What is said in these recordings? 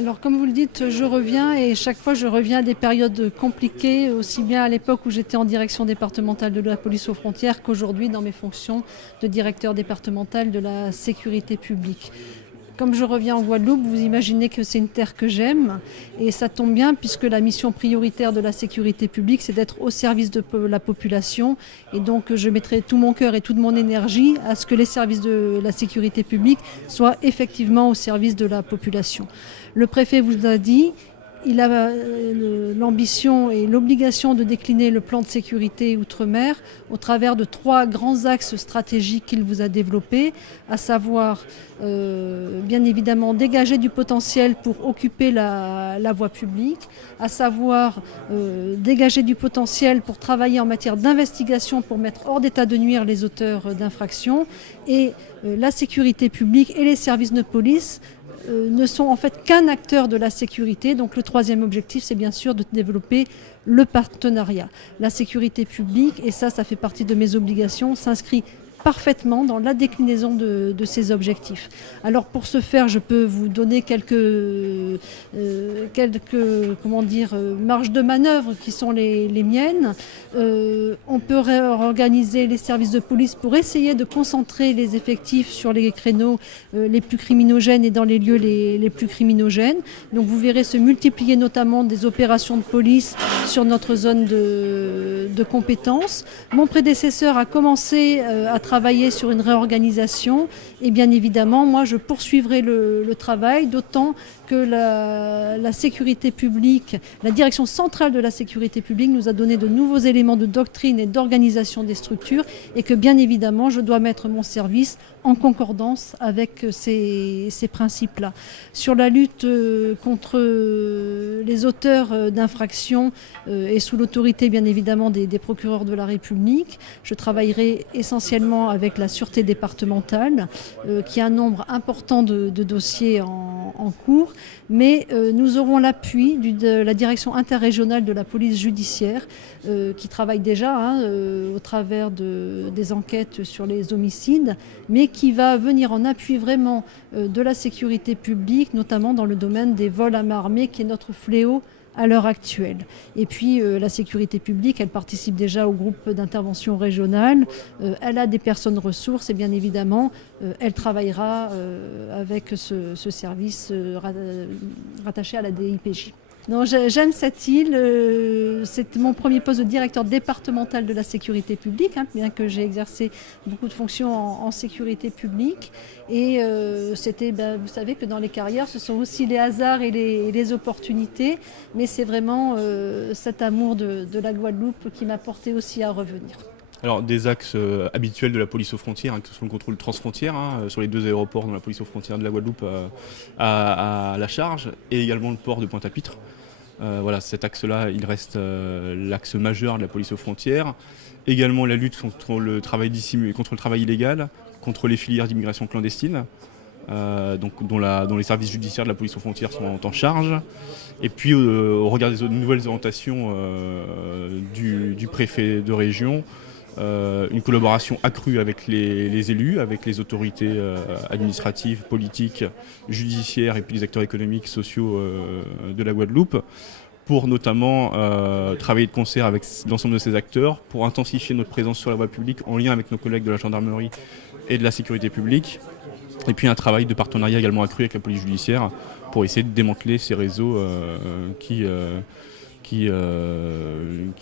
Alors comme vous le dites, je reviens et chaque fois je reviens à des périodes compliquées, aussi bien à l'époque où j'étais en direction départementale de la police aux frontières qu'aujourd'hui dans mes fonctions de directeur départemental de la sécurité publique. Comme je reviens en Guadeloupe, vous imaginez que c'est une terre que j'aime et ça tombe bien puisque la mission prioritaire de la sécurité publique, c'est d'être au service de la population et donc je mettrai tout mon cœur et toute mon énergie à ce que les services de la sécurité publique soient effectivement au service de la population. Le préfet vous a dit, il a l'ambition et l'obligation de décliner le plan de sécurité outre-mer au travers de 3 grands axes stratégiques qu'il vous a développés, à savoir bien évidemment dégager du potentiel pour occuper la voie publique, à savoir dégager du potentiel pour travailler en matière d'investigation pour mettre hors d'état de nuire les auteurs d'infractions et la sécurité publique et les services de police ne sont en fait qu'un acteur de la sécurité. Donc le 3e objectif, c'est bien sûr de développer le partenariat. La sécurité publique, et ça fait partie de mes obligations, s'inscrit parfaitement dans la déclinaison de ces objectifs. Alors pour ce faire, je peux vous donner quelques marges de manœuvre qui sont les miennes. On peut réorganiser les services de police pour essayer de concentrer les effectifs sur les créneaux les plus criminogènes et dans les lieux les plus criminogènes. Donc vous verrez se multiplier notamment des opérations de police sur notre zone de compétences. Mon prédécesseur a commencé à travailler sur une réorganisation et bien évidemment, moi je poursuivrai le travail, d'autant que la sécurité publique, la direction centrale de la sécurité publique nous a donné de nouveaux éléments de doctrine et d'organisation des structures et que bien évidemment, je dois mettre mon service en concordance avec ces principes-là. Sur la lutte contre les auteurs d'infractions et sous l'autorité bien évidemment des procureurs de la République, je travaillerai essentiellement avec la sûreté départementale qui a un nombre important de dossiers en cours, mais nous aurons l'appui de la direction interrégionale de la police judiciaire qui travaille déjà au travers des enquêtes sur les homicides, mais qui va venir en appui vraiment de la sécurité publique, notamment dans le domaine des vols à main armée, qui est notre fléau à l'heure actuelle. Et puis la sécurité publique, elle participe déjà au groupe d'intervention régionale, elle a des personnes ressources et bien évidemment, elle travaillera avec ce service rattaché à la DIPJ. Non, j'aime cette île. C'est mon premier poste de directeur départemental de la sécurité publique, bien que j'ai exercé beaucoup de fonctions en sécurité publique. Et vous savez que dans les carrières, ce sont aussi les hasards et les opportunités. Mais c'est vraiment cet amour de la Guadeloupe qui m'a porté aussi à revenir. Alors des axes habituels de la police aux frontières, que ce soit le contrôle transfrontière sur les 2 aéroports dont la police aux frontières de la Guadeloupe à la charge, et également le port de Pointe-à-Pitre. Voilà, cet axe-là, il reste l'axe majeur de la police aux frontières. Également la lutte contre le travail dissimulé, contre le travail illégal, contre les filières d'immigration clandestine, dont les services judiciaires de la police aux frontières sont en charge. Et puis au regard des nouvelles orientations du préfet de région, une collaboration accrue avec les élus, avec les autorités administratives, politiques, judiciaires et puis les acteurs économiques, sociaux de la Guadeloupe, pour notamment travailler de concert avec l'ensemble de ces acteurs, pour intensifier notre présence sur la voie publique en lien avec nos collègues de la gendarmerie et de la sécurité publique. Et puis un travail de partenariat également accru avec la police judiciaire pour essayer de démanteler ces réseaux qui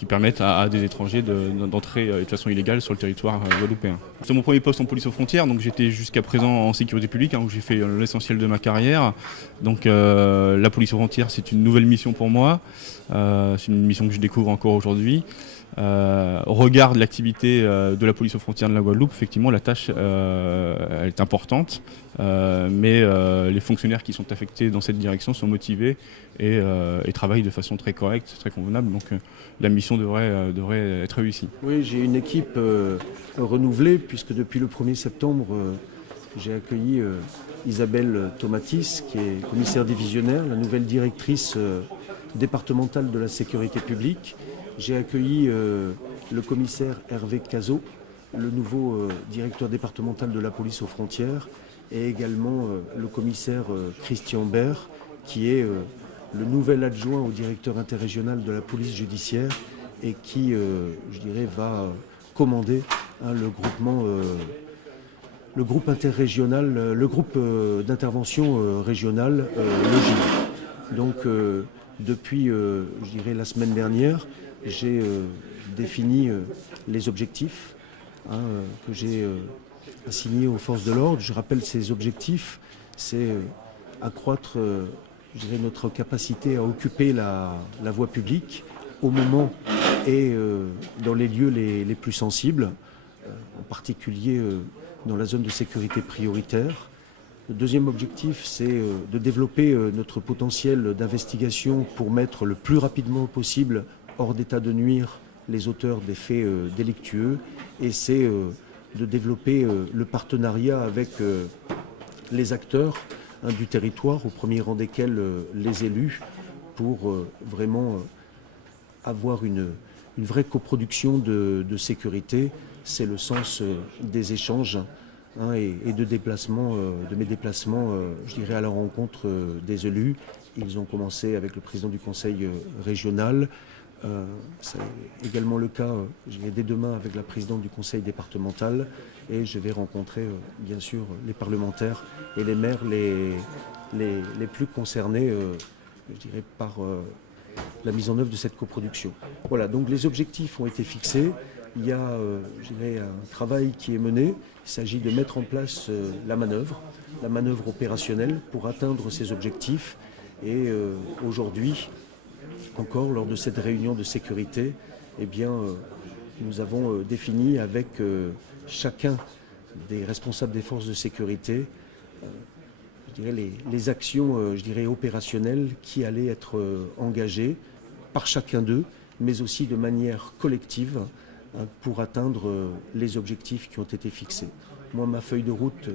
permettent à des étrangers d'entrer de façon illégale sur le territoire guadeloupéen. C'est mon premier poste en police aux frontières, donc j'étais jusqu'à présent en sécurité publique, où j'ai fait l'essentiel de ma carrière. Donc la police aux frontières, c'est une nouvelle mission pour moi, c'est une mission que je découvre encore aujourd'hui. Au regard de l'activité de la police aux frontières de la Guadeloupe, effectivement, la tâche elle est importante, mais les fonctionnaires qui sont affectés dans cette direction sont motivés et travaillent de façon très correcte, très convenable. Donc la mission devrait être réussie. Oui, j'ai une équipe renouvelée, puisque depuis le 1er septembre, j'ai accueilli Isabelle Tomatis, qui est commissaire divisionnaire, la nouvelle directrice départementale de la sécurité publique. J'ai accueilli le commissaire Hervé Cazot, le nouveau directeur départemental de la police aux frontières, et également le commissaire Christian Bert, qui est le nouvel adjoint au directeur interrégional de la police judiciaire et qui, je dirais, va commander le groupe interrégional, le groupe d'intervention régionale, le GIR. Donc, depuis, je dirais, la semaine dernière, j'ai défini les objectifs que j'ai assignés aux forces de l'ordre. Je rappelle ces objectifs, c'est accroître je dirais, notre capacité à occuper la voie publique au moment et dans les lieux les plus sensibles, en particulier dans la zone de sécurité prioritaire. Le deuxième objectif, c'est de développer notre potentiel d'investigation pour mettre le plus rapidement possible hors d'état de nuire les auteurs des faits délictueux. Et c'est de développer le partenariat avec les acteurs du territoire, au premier rang desquels les élus, pour vraiment avoir une vraie coproduction de sécurité. C'est le sens des échanges et de mes déplacements, je dirais, à la rencontre des élus. Ils ont commencé avec le président du conseil régional. C'est également le cas, je vais dès demain avec la présidente du conseil départemental, et je vais rencontrer bien sûr les parlementaires et les maires les plus concernés, je dirais, par la mise en œuvre de cette coproduction. Voilà, donc les objectifs ont été fixés. Il y a, je dirais, un travail qui est mené. Il s'agit de mettre en place la manœuvre opérationnelle pour atteindre ces objectifs. Et aujourd'hui, encore lors de cette réunion de sécurité, eh bien, nous avons défini avec chacun des responsables des forces de sécurité je dirais, les actions je dirais, opérationnelles qui allaient être engagées par chacun d'eux, mais aussi de manière collective pour atteindre les objectifs qui ont été fixés. Moi, ma feuille de route,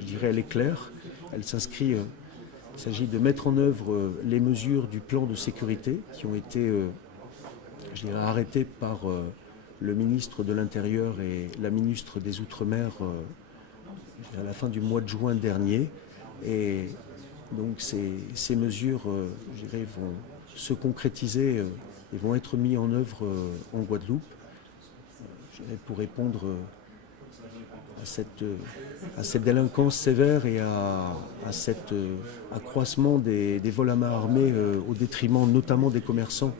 je dirais, elle est claire. Elle s'inscrit... il s'agit de mettre en œuvre les mesures du plan de sécurité qui ont été je dirais, arrêtées par le ministre de l'Intérieur et la ministre des Outre-mer à la fin du mois de juin dernier. Et donc ces mesures je dirais, vont se concrétiser et vont être mises en œuvre en Guadeloupe je dirais, pour répondre à cette délinquance sévère et à cet accroissement des vols à main armée au détriment notamment des commerçants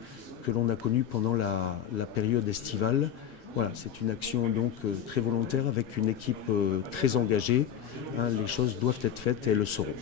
que l'on a connus pendant la période estivale. Voilà, c'est une action donc très volontaire avec une équipe très engagée. Les choses doivent être faites et elles le seront.